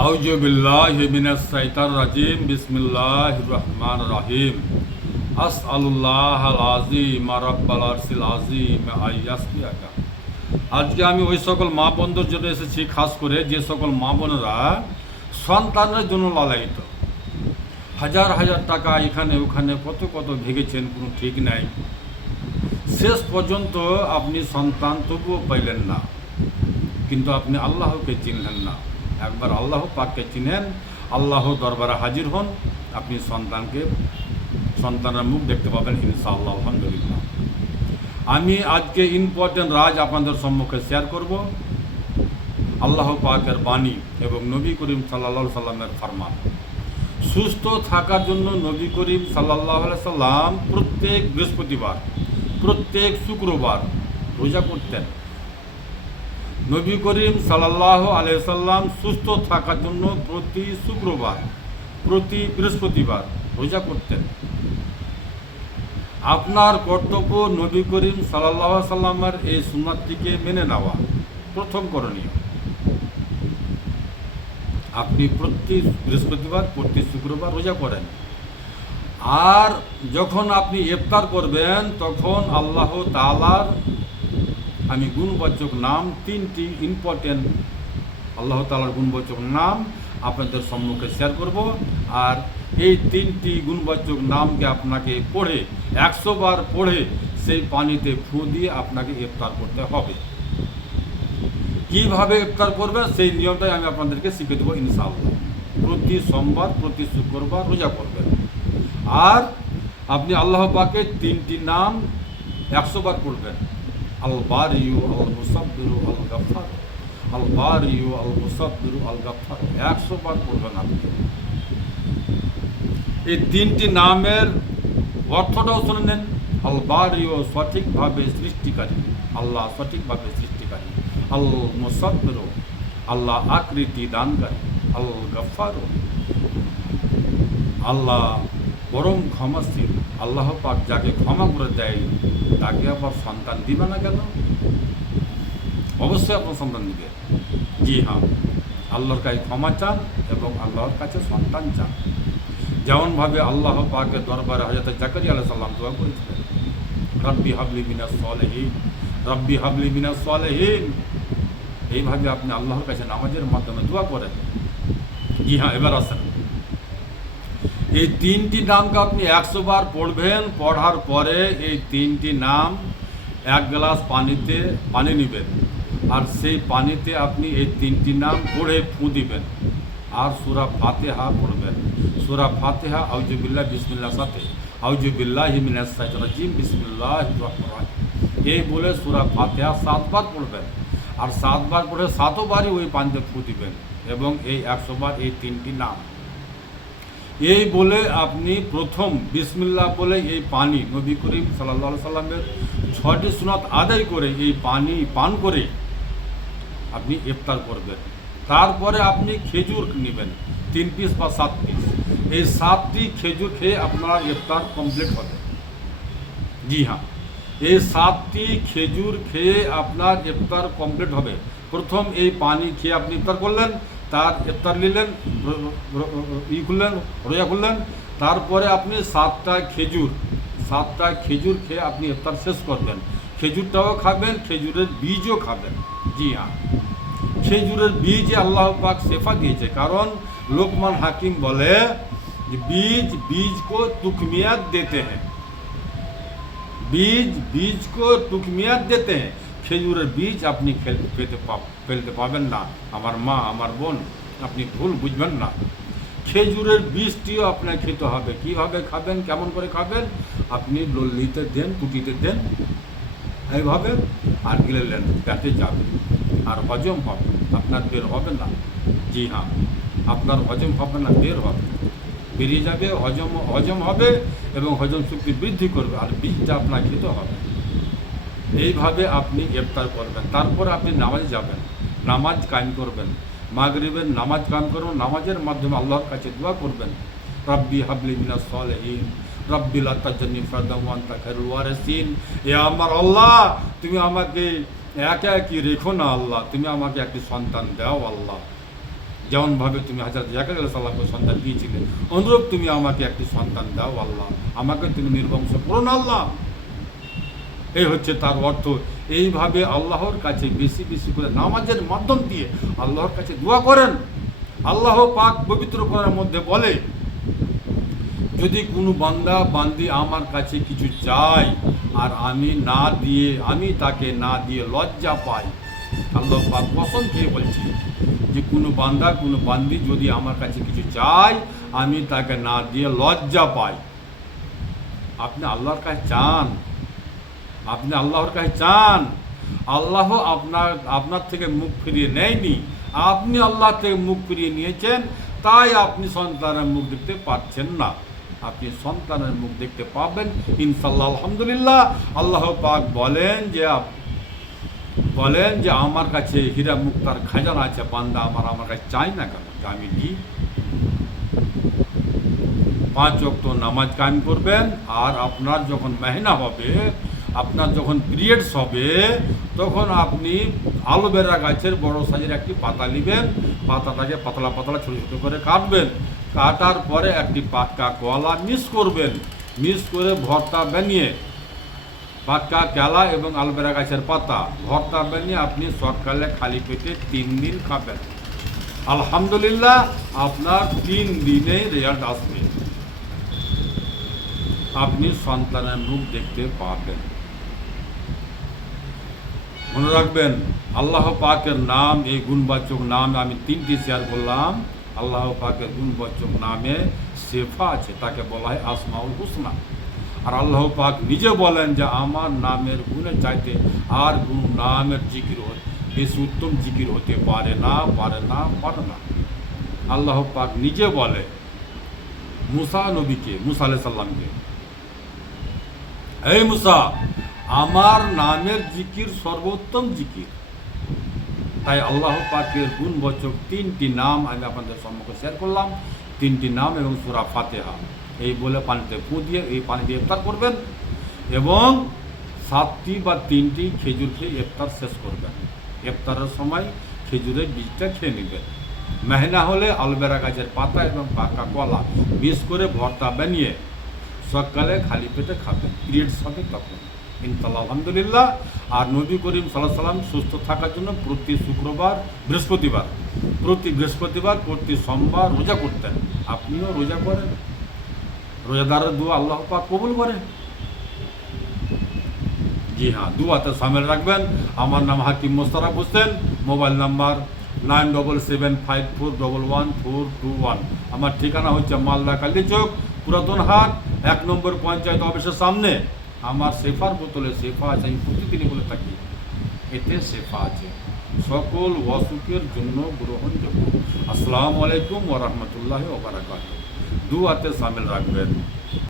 আউযু বিল্লাহি মিনাশ শাইতানির রাজিম বিসমিল্লাহির রহমানির রহিম আসআলুল্লাহাল আযীম রাব্বাল আরশিল আযীম আইয়াসফিয়াকা। আজকে আমি ওই সকল মা বোনদের জন্য এসেছি, খাস করে যে সকল মা বোনেরা সন্তানের জন্য লালায়িত, হাজার হাজার টাকা এখানে ওখানে কত কত ভেগেছেন, কোনো ঠিক নাই। শেষ পর্যন্ত আপনি সন্তান তবুও পাইলেন না, কিন্তু আপনি আল্লাহকে চিনলেন না। একবার আল্লাহ পাককে চিনেন, আল্লাহ দরবারে হাজির হন, আপনি সন্তানের মুখ দেখতে পাবেন ইনশাআল্লাহ। আলহামদুলিল্লাহ। আমি আজকে ইম্পর্টেন্ট রাজ আপনাদের সম্মুখে শেয়ার করব, আল্লাহ পাকের বাণী এবং নবী করিম সাল্লাল্লাহু সাল্লামের ফরমান। সুস্থ থাকার জন্য নবী করিম সাল্লাল্লাহু আলাইহি সাল্লাম প্রত্যেক বৃহস্পতিবার, প্রত্যেক শুক্রবার রোজা করতেন। নবী করিম সাল্লাল্লাহু আলাইহি সাল্লাম সুস্থ থাকার জন্য প্রতি শুক্রবার, প্রতি বৃহস্পতিবার রোজা করতেন। আপনার কর্তব্য নবী করিম সাল্লাল্লাহু আলাইহি সাল্লামের এই সুন্নাতটিকে মেনে নেওয়া, প্রথম করণীয়। আপনি প্রতি বৃহস্পতিবার, প্রতি শুক্রবার রোজা করেন, আর যখন আপনি ইফতার করবেন তখন আল্লাহ তাআলার আমি গুণবাচক নাম, তিনটি ইম্পর্টেন্ট আল্লাহ তাআলার গুণবাচক নাম আপনাদের সম্মুখে শেয়ার করব। আর এই তিনটি গুণবাচক নামকে আপনাকে পড়ে 100 বার পড়ে সেই পানিতে ফু দিয়ে আপনাকে ইফতার করতে হবে। কীভাবে ইফতার করবেন সেই নিয়মটাই আমি আপনাদেরকে শিখে দেবো ইনশাআল্লাহ। প্রতি সোমবার, প্রতি শুক্রবার রোজা করবেন, আর আপনি আল্লাহ পাকের তিনটি নাম 100 বার পড়বেন। আল বারিউ, আল মুসাব্বিরু, আল গাফফার। আল বারিউ, আল মুসাব্বিরু, আল গাফফার 100 বার পড়বেন আপনি। এই তিনটি নামের অর্থটাও শুনে নেন। আল বারিউ সঠিকভাবে সৃষ্টিকারী, আল্লাহ সঠিকভাবে সৃষ্টিকারী। আল মুসাব্বিরু আল্লাহ আকৃতি দানকারী। আল গাফফার আল্লাহ পরম ক্ষমাশীল। আল্লাহ পাক যাকে ক্ষমা করে দেয় তাকে আবার সন্তান দিবে না কেন? অবশ্যই আপনার সন্তান দিবে। জি হ্যাঁ, আল্লাহর কাছে ক্ষমা চান এবং আল্লাহর কাছে সন্তান চান। যেমনভাবে আল্লাহ পাকের দরবারে হযরত জাকারিয়া আলাইহিস সালাম দোয়া করেছিলেন, রব্বি হাবলি মিনাস সালিহিন, রব্বি হাবলি মিনাস সালিহিন। এইভাবে আপনি আল্লাহর কাছে নামাজের মাধ্যমে দোয়া করেন। জি হ্যাঁ, এবার আসেন, এই তিনটি নামকে আপনি 100 বার পড়বেন। পড়ার পরে এই তিনটি নাম 1 গ্লাস পানি নেবেন, আর সেই পানিতে আপনি এই তিনটি নাম পড়ে ফু দিবেন, আর সূরা ফাতিহা পড়বেন। সূরা ফাতিহা আউযু বিল্লাহি বিসমিল্লাহর সাথে আউযু বিল্লাহি মিনাশ শাইতানির রাজিম বিসমিল্লাহির রহমানির রহিম এই বলে সূরা ফাতিহা 7 বার পড়বেন, আর 7 বার পড়ে 7 বারই ওই পানিতে ফু দিবেন, এবং এই 100 বার এই তিনটি নাম এই বলে আপনি প্রথম বিসমিল্লাহ বলে এই পানি নবী করিম সাল্লাল্লাহু আলাইহি সাল্লামের 6টি সুন্নাত আদায় করে এই পানি পান করে আপনি ইফতার করবেন। তারপরে আপনি খেজুর নেবেন 3 পিস বা 7 পিস। এই 7টি খেজুর খেয়ে আপনার ইফতার কমপ্লিট হবে। জি হ্যাঁ, এই 7টি খেজুর খেয়ে আপনার ইফতার কমপ্লিট হবে। প্রথম এই পানি খেয়ে আপনি ইফতার করলেন, তার ইফতার নিলেন, খুললেন, রোজা খুললেন। তারপরে আপনি 7টা খেজুর খেয়ে আপনি ইফতার শেষ করবেন। খেজুরটাও খাবেন, খেজুরের বীজও খাবেন। জি হ্যাঁ, খেজুরের বীজে আল্লাহ পাক শেফা দিয়েছে, কারণ লোকমান হাকিম বলে যে बीज को तुकमियत देते हैं, बीज को तुकमियत देते हैं। খেজুরের বীজ আপনি ফেলতে পাবেন না আমার মা, আমার বোন, আপনি ভুল বুঝবেন না। খেজুরের বীজটিও আপনাকে খেতে হবে। কীভাবে খাবেন, কেমন করে খাবেন? আপনি লল্লিতে দেন, কুটিতে দেন, এইভাবে, আর গিলে নেন, পেটে যাবে আর হজম হবে, আপনার বের হবে না। জি হ্যাঁ, আপনার হজম হবে না, বেরিয়ে যাবে, হজম হবে এবং হজম শক্তি বৃদ্ধি করবে, আর বীজটা আপনার খেতে হবে। এইভাবে আপনি ইফতার করবেন। তারপর আপনি নামাজে যাবেন, নামাজ কায়েম করবেন, মাগরিবের নামাজ কায়েম করবেন। নামাজের মাধ্যমে আল্লাহর কাছে দোয়া করবেন, রব্বি হাবলি মিনাস সালিহিন, রব্বি লা তাজনি ফারদান ওয়া আনতা খায়রুল ওয়ারিসিন। এ আমার আল্লাহ, তুমি আমাকে একা একই রেখো না আল্লাহ, তুমি আমাকে একটি সন্তান দাও আল্লাহ। যেমনভাবে তুমি হযরত জাকারিয়া আলাইহিস সালামকে সন্তান দিয়েছিলে, অনুরূপ তুমি আমাকে একটি সন্তান দাও আল্লাহ, আমাকে তুমি নির্বংশ করো না আল্লাহ। এই হচ্ছে তার অর্থ। এইভাবে আল্লাহর কাছে বেশি বেশি করে নামাজের মাধ্যম দিয়ে আল্লাহর কাছে দোয়া করেন। আল্লাহ পাক পবিত্র কোরআনের মধ্যে বলে, যদি কোনো বান্দা বান্দি আমার কাছে কিছু চায় আর আমি তাকে না দিয়ে লজ্জা পাই, আল্লাহ পাক কসম খেয়ে বলছি যে কোনো বান্দা কোনো বান্দি যদি আমার কাছে কিছু চায়, আমি তাকে না দিয়ে লজ্জা পাই। আপনি আল্লাহর কাছে চান, আপনি আল্লাহর কাছে চান, আল্লাহ আপনার থেকে মুখ ফিরিয়ে নেয়নি, আপনি আল্লাহ থেকে মুখ ফিরিয়ে নিয়েছেন, তাই আপনি সন্তানের মুখ দেখতে পাচ্ছেন না। আপনি সন্তানের মুখ দেখতে পাবেন ইনশাআল্লাহ, আলহামদুলিল্লাহ। আল্লাহ পাক বলেন যে আমার কাছে হীরা মুক্তার খাজানা আছে, বান্দা আমার কাছে চাই না কেন, আমি দিই। 5 ওয়াক্ত নামাজ কায়েম করবেন, আর আপনার যখন মেহনা হবে, আপনার যখন পিরিয়ডস হবে, তখন আপনি অ্যালোভেরা গাছের বড় সাইজের একটি পাতা নেবেন, পাতাটাকে পাতলা পাতলা ছোটো ছোটো করে কাটবেন, কাটার পরে একটি পাক্কা কলা মিক্স করবেন, মিক্স করে ভর্তা বানিয়ে, পাক্কা কেলা এবং অ্যালোভেরা গাছের পাতা ভর্তা বানিয়ে আপনি সকালে খালি পেটে 3 দিন খাবেন। আলহামদুলিল্লাহ, আপনার 3 দিনেই রেজাল্ট আসবে, আপনি সন্তানের মুখ দেখতে পাবেন। মনে রাখবেন, আল্লাহ পাকের নাম, এই গুণবাচক নাম আমি 3টি শেয়ার করলাম। আল্লাহ পাকের গুণবাচক নামে শেফা আছে, তাকে বলা হয় আসমাউল হুসনা। আর আল্লাহ পাক নিজে বলেন যে আমার নামের গুণে চাইতে আর কোনো নামের জিকির বেশি উত্তম জিকির হতে পারে না। আল্লাহ পাক নিজে বলে মুসা আলাইহিস সালামকে, এই মুসা, আমার নামের জিকির সর্বোত্তম জিকির। তাই আল্লাহ পাকের গুণবাচক 3টি নাম আমি আপনাদের সম্মুখে শেয়ার করলাম, 3টি নাম এবং সূরা ফাতিহা। এই বলে পানিতে ফু দিয়ে, এই পানি দিয়ে ইফতার করবেন এবং 7টি বা 3টি খেজুর খেয়ে ইফতার শেষ করবেন। ইফতারের সময় খেজুরের বীজটা খেয়ে নেবেন। মেহনা হলে অ্যালোভেরা গাছের পাতা এবং পাকা কলা মিক্স করে ভর্তা বানিয়ে সকালে খালি পেটে খাবেন, পিরিয়ডস হবে তখন ইনশাআল্লাহ, আলহামদুলিল্লাহ। আর নবী করিম সাল্লাল্লাহু আলাইহি সাল্লাম সুস্থ থাকার জন্য প্রতি বৃহস্পতিবার, প্রতি সোমবার রোজা করতেন। আপনিও রোজা করেন, রোজাদারের দোয়া আল্লাহ পাক কবুল করেন। জি হ্যাঁ, দুয়াতে শামিল রাখবেন। আমার নাম হাকিম মোস্তারাফ হোসেন, মোবাইল নাম্বার 9775411421। আমার ঠিকানা হচ্ছে মালদা কালীচক, পুরাতন হাট, 1 নম্বর পঞ্চায়েত অফিসের সামনে। আমার শেফার বোতলে শেফা আছে, আমি প্রতিদিনই বলে থাকি, এতে শেফা আছে, সকল অসুখের জন্য গ্রহণযোগ্য। আসসালামু আলাইকুম ওয়া রাহমাতুল্লাহি ওয়া বারাকাতুহু। দুয়াতে শামিল রাখবেন।